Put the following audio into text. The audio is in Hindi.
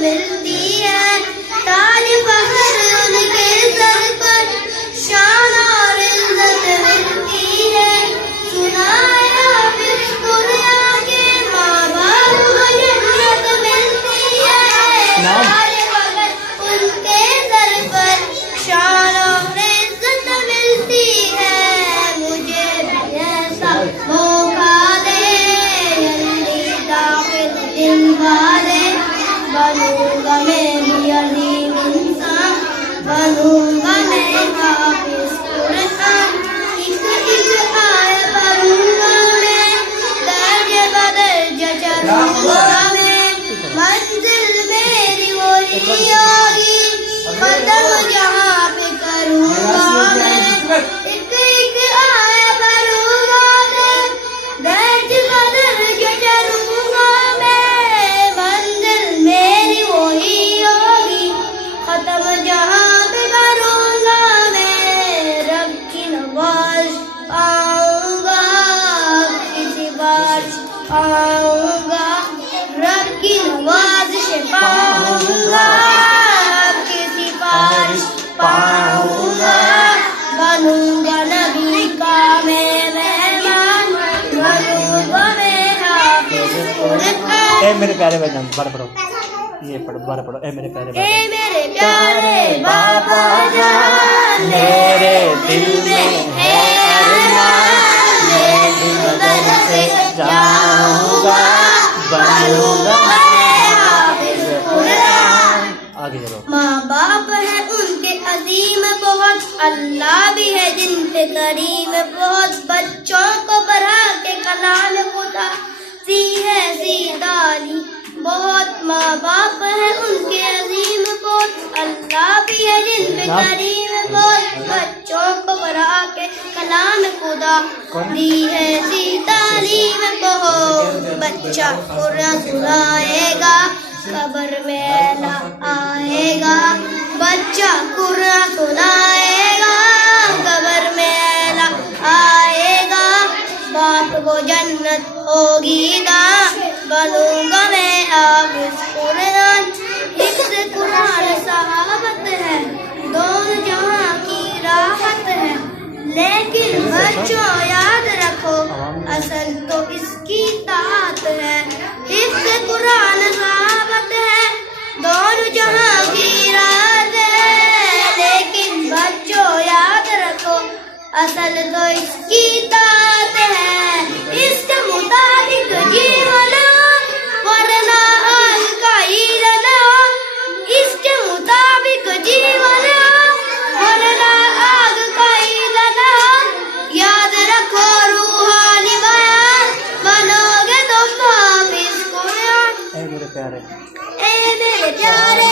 मिलती है, ताज फख्र उनके सर पर शान और इज्जत मिलती है। सुनाए हाफिज कुरान के माँ बाप को जन्नत मिलती है, ताज फख्र उनके सर पर शान और इज्जत मिलती है। मुझे भी ऐसा मौका दे जल्दी दाखिल दिलवा दे, बनूंगा मैं भी अजीम इंसान, बनूंगा मैं हाफिज कुरान। एक एक आयत पढ़ूंगा मैं, दर्ज बदर्ज चलूंगा मैं, मंजिल मेरी वही होगी, खत्म जहाँ पे करूंगा मैं। एक एक आयत पढ़ूंगा मैं, दर्ज बदर्ज चलूंगा मैं, मंजिल मेरी वही होगी, खत्म जहाँ पे करूंगा मैं। रब की नवाज पाऊंगा, किसी बारिश पाऊंगा, रब की नवाज से पाऊंगा, किसी बारिश पाऊंगा। बनूंगा नबी का मैं मेहमान, बनूंगा मैं हाफिज कुरान। ए मेरे प्यारे भाईजान बार पढ़ो, ये पढ़ो बार पढ़ो। ए मेरे प्यारे ए भाईजान, मेरे प्यारे बाबा जान, मेरे दिल में है अरमान, मैं दिल दर से जाऊंगा, बनूंगा मैं हाफिज कुरान। आगे चलो। माँ बाप है उनके अजीम बहुत, अल्लाह भी है जिन पे करीम बहुत, बच्चों को बढ़ा के कलाम खुदा सी है सी ताली बहुत। माँ बाप है उनके अजीम बहुत, अल्लाह भी है जिन पे करीम बहुत, बच्चों को बढ़ा के कलाम खुदा दी है सी तालीम बहुत। बच्चा कुरान सुनाएगा, कब्र में ना आएगा, बच्चा कुरान सुनाएगा, कब्र में ना आएगा, बाप को जन्नत होगी ना, बनूंगा मैं हाफिज कुरान। हिफ्ज़ कुरान सहाबत है, दोनों जहां की राहत है, लेकिन बच्चों याद रखो असल तो इसकी तात है। हिफ्ज़ कुरान सहाबत है, दोनों जहां की राहत है, लेकिन बच्चों याद रखो असल तो इसकी तात है। इसके मुताबिक जीवन वरना हाल का ही रहना, इसके मुताबिक जीवन वरना आग का ही रहना। याद रखो रूहानी बयान, बनोगे तुम हाफिज कुरान। ए मेरे प्यारे ए मेरे प्यारे